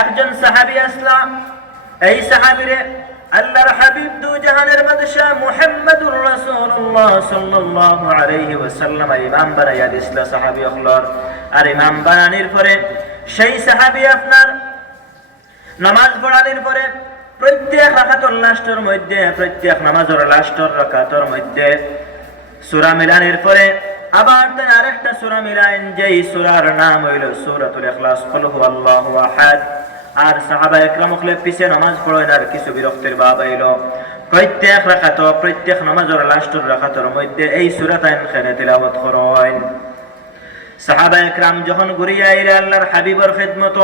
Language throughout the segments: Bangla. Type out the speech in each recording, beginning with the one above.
একজন সাহাবী আসলাম, এই সাহাবীরে আল্লাহর হাবিব দু জাহানের বাদশা মুহাম্মদুর রাসূলুল্লাহ সাল্লাল্লাহু আলাইহি ওয়াসাল্লাম ইমাম বানাইয়া দিছিল সাহাবী হলর। আর ইমাম বানানোর পরে সেই সাহাবী আপনার নামাজ পড়ানোর পরে প্রত্যেক রাকাতুল লাস্টের মধ্যে, প্রত্যেক নামাজের লাস্টের রাকাতের মধ্যে সূরা মিলানোর পরে আবার তার আরেকটা সূরা মিলাইন, যেই সূরার নাম হইল সূরাতুল ইখলাস, কুল হুয়াল্লাহু আহাদ। আর সাহাবা একরাম হলে পিছে নামাজ পড়েন, আর কিছু বিরক্তির ভাব আইল। প্রত্যেক রাকাত, প্রত্যেক নামাজের লাস্টের রাকাতের মধ্যে এই সূরাটাইন খেনে তিলাওয়াত করেন। সাহাবা একরাম যখন ঘুরিয়া আইলা আল্লাহর হাবিবের খিদমত,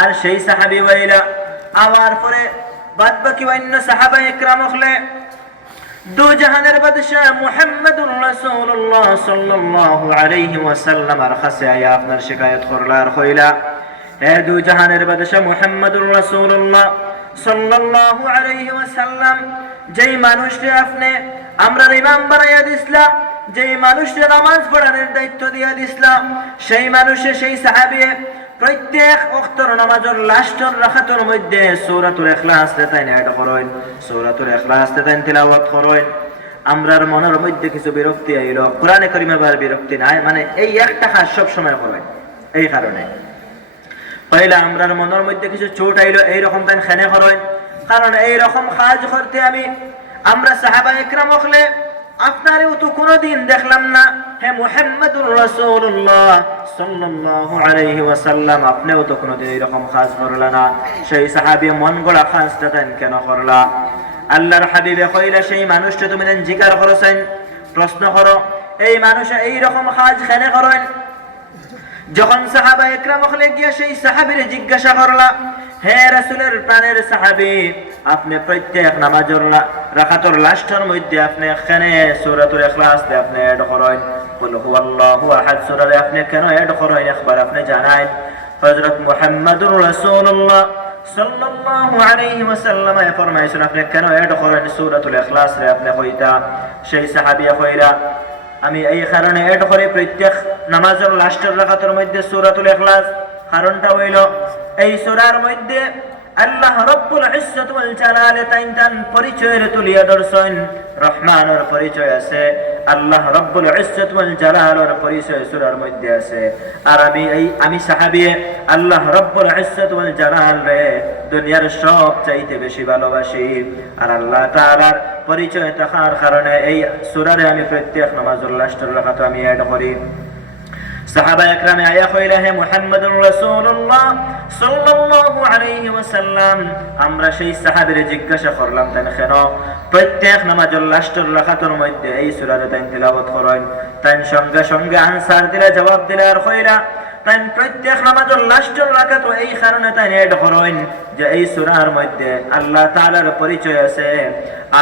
আর সেই সাহাবী ওয়াইলা আওয়ার পরে বাদ বাকি অন্য সাহাবা একরাম হলে দু জাহানের বাদশা মুহাম্মদুর রাসূলুল্লাহ সাল্লাল্লাহু আলাইহি ওয়াসাল্লাম আর কাছে আয়া আপনার শিকায়ত করলা আর কইলা, হে দু জাহানের বাদশা মুহাম্মদুর রাসূলুল্লাহ সাল্লাল্লাহু আলাইহি ওয়াসাল্লাম, যেই মানুষকে আপনি আমরা ইমাম বানাইয়া দিছিলা, যেই মানুষকে নামাজ পড়ানোর দায়িত্ব দিয়া দিছিলা, সেই মানুষে সেই সাহাবী প্রত্যেক ওয়াক্তের নামাজের লাস্টের রাকাতের মধ্যে সূরাতুল ইখলাস তাই না করেন, সূরাতুল ইখলাস তাই তিলাওয়াত করেন। আমরার মনের মধ্যে কিছু বিরক্তি আইল, কোরআনে কারিমে বার বিরক্তি নাই, মানে এই একটা কাজ সব সময় করেন। এই কারণে পয়লা আমরার মনের মধ্যে কিছু চোট আইল, এইরকম তাই খেনে করেন। কারণ এইরকম কাজ করতে আমরা সাহাবা একরাম হলে আপনারেও তো কোনোদিন দেখলাম না। হে মুহাম্মদুর রাসূলুল্লাহ সাল্লাল্লাহু আলাইহি ওয়াসাল্লাম, আপনিও তো কোনোদিন এরকম কাজ করলা না। সেই সাহাবী মন গড়া কাজটা তাই কেন করলা? আল্লাহর হাবিবে কইলা, সেই মানুষটা তুমি দেন জিকার করছেন, প্রশ্ন করো এই মানুষে এইরকম কাজ কেন করেন? যখন সাহাবা একরাম হলে গিয়া সেই সাহাবীরে জিজ্ঞাসা করলা, হে রাসূলের প্রাণের সাহাবী, আপনি প্রত্যেক নামাজের রাকাতের লাস্টের মধ্যে আপনি কেন সূরাতুল ইখলাস তে আপনি এড করেন, কুল হুয়াল্লাহু আহাদ সূরাতে আপনি কেন এড করেন, একবার আপনি জানাই। হযরত মুহাম্মদুর রাসূলুল্লাহ সাল্লাল্লাহু আলাইহি ওয়াসাল্লাম ফরমাইছেন, আপনি কেন এড করেন সূরাতুল ইখলাস রে আপনি কইতা। সেই সাহাবী কইরা, আমি এই কারণে এড করে প্রত্যেক নামাজের লাস্টের রাকাতের মধ্যে সূরাতুল ইখলাস। কারণটা হইল এই সূরার মধ্যে আল্লাহ রাব্বুল ইজ্জত ওয়াল জালাল তাইন পরিচয় তুলিয়া ধরছেন। রহমানের পরিচয় আছে, আল্লাহ রাব্বুল ইজ্জত ওয়াল জালালের পরিচয় সূরার মধ্যে আছে। আর আমি সাহাবী আল্লাহ রাব্বুল ইজ্জত ওয়াল জালাল রে দুনিয়ার সব চাইতে বেশি ভালোবাসি। আর আল্লাহ তাআলার পরিচয় থাকার কারণে এই সূরারে আমি প্রত্যেক নামাজের লাস্টের রাকাতে আমি এড করি। সাহাবা একরামে আয়া কইলা, হে মুহাম্মদুর রাসূলুল্লাহ সাল্লাল্লাহু আলাইহি ওয়াসাল্লাম, আমরা সেই সাহাবীরে জিজ্ঞাসা করলাম তাই কেন প্রত্যেক নামাজের লাস্টের রাকাতের মধ্যে এই সূরাটা তাই তিলাওয়াত করেন। তাই সঙ্গে সঙ্গে আনসার দিলা, জবাব দিলা আর কইলা, তাই প্রত্যেক নামাজের লাস্টের রাকাত এই কারণে তাই এড করেন যে এই সূরার মধ্যে আল্লাহ তাআলার পরিচয় আছে,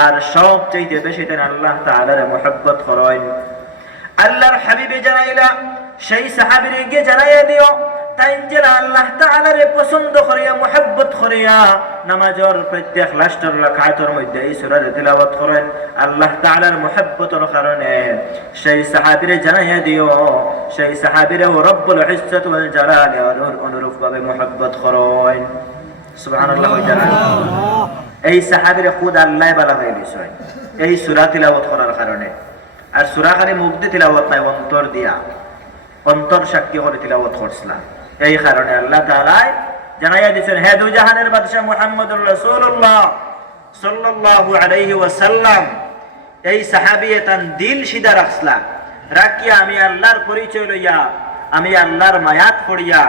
আর সব চাইতে বেশি তাই আল্লাহ তাআলার মুহাব্বত করেন। আল্লাহর হাবিবে জানাইলা, সেই সাহাবীরে গিয়ে জানাইয়া দিও, তাই যে আল্লাহ তাআলার পছন্দ করিয়া মুহাব্বত করিয়া নামাজের প্রত্যেক লাস্টের রাকাতের মধ্যে এই সূরা তিলাওয়াত করেন। আল্লাহ তাআলার মুহাব্বতের কারণে সেই সাহাবীরে জানাইয়া দিও, সেই সাহাবীরে রব্বুল ইজ্জত ওয়াল জালাল অনুরূপ ভাবে মুহাব্বত করেন। সুবহানাল্লাহ ওয়া তাআলা। এই সাহাবীরে খুদ আল্লাহ বলা হয়েছে এই সূরা তিলাওয়াত করার কারণে। আর সূরা খালি মুখ দিয়ে তিলাওয়াত নাই, অন্তর দিয়া, অন্তর সাক্ষী করে তিলাওয়াত করছিলাম। এই কারণে আল্লাহ তাআলা জানাইয়া দিয়েছেন, হে দু জাহানের বাদশা মুহাম্মদুর রাসূলুল্লাহ সাল্লাল্লাহু আলাইহি ওয়াসাল্লাম, এই সাহাবী তান দিল সিধা রাখছলা, রাখিয়া আমি আল্লাহর পরিচয় লইয়া, আমি আল্লাহর মায়াত পড়িয়া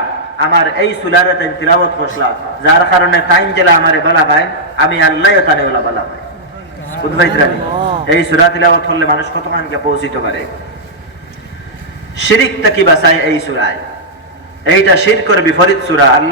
আমার এই সূরারে তাই তিলাওয়াত করছিলাম, যার কারণে তাইন জেলা আমারে বলা ভাই, আমি আল্লাহও তানে বলা ভাই। বুঝবাইত্রানি এই সূরা তিলাওয়াত করলে মানুষ কতখান কে পৌঁছিতে পারে। শিরিক থেকে বাঁচায় এই সূরায়, এইটা শিরকের বিপরীত সূরা। আল্লাহ